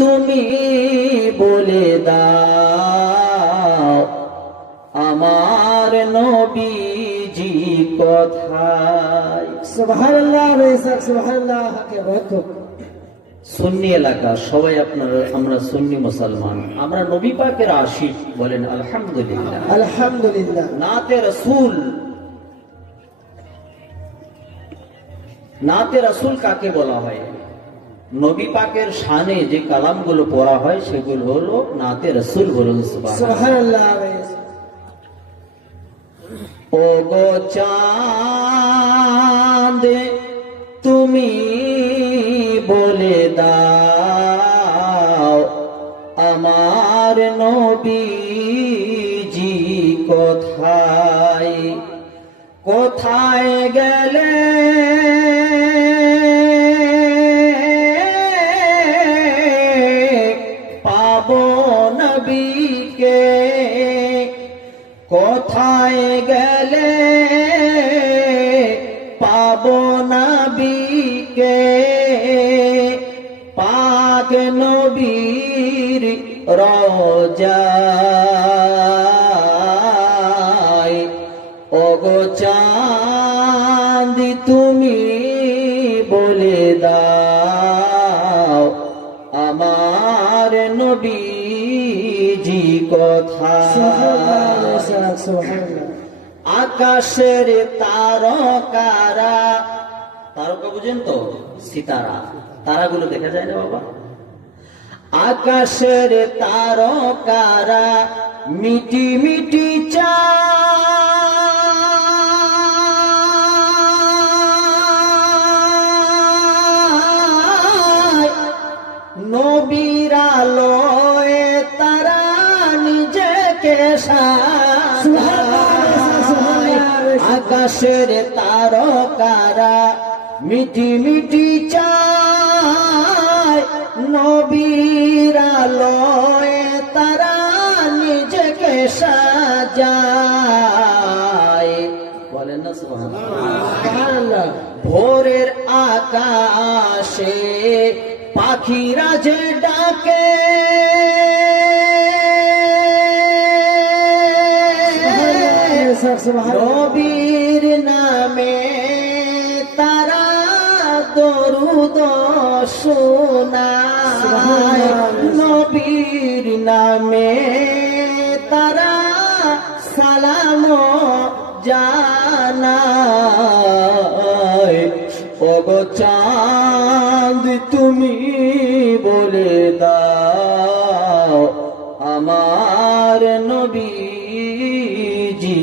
তুমি বলে দাও আমার নবীজি কোথায়। সুবহানাল্লাহ বেশক, সুবহানাল্লাহ। কে বহুত সুন্নি এলাকা সবাই আমরা সুন্নি মুসলমান, আমরা নবী পাকের আশিক, বলেন আলহামদুলিল্লাহ। আলহামদুলিল্লাহ। নাতে রসুল, নাতে রসুল কাকে বলা হয়? নবী পাকের শানে যে কালামগুলো পড়া হয় সেগুলো হলো নাতে রসুল। বলুন সুবহানাল্লাহ। ও গো চাঁদ তুমি বলে দাও আমার নবীজি কোথায়, কোথায় গেলে পাবো নবীকে, কোথায় গেলে পাবো নবীকে, পাক নবীর রওজায়। ওগো চাঁদ তুমি বলে দাও আমার নবীজি কোথায়। আকাশের তারকারা, তারকা বুঝেন তো, সিতারা, তারাগুলো দেখা যায় না বাবা। আকাশের তারকারা মিটি মিটি চায়, নবীর আলোয় তারা নিজেকে সাজায়। আকাশের তারকারা মিটি মিটি চায়, নবীর আলোয় তারা নিজেকে সাজায়। বলেন না সুবহানাল্লাহ। ভোরের আকাশে পাখিরা যে ডাকে, নবীর নামে তারা দরুদ শোনায়, নবীর নামে তারা সালাম জানায়। ওগো চাঁদ তুমি বলে দাও আমার নবী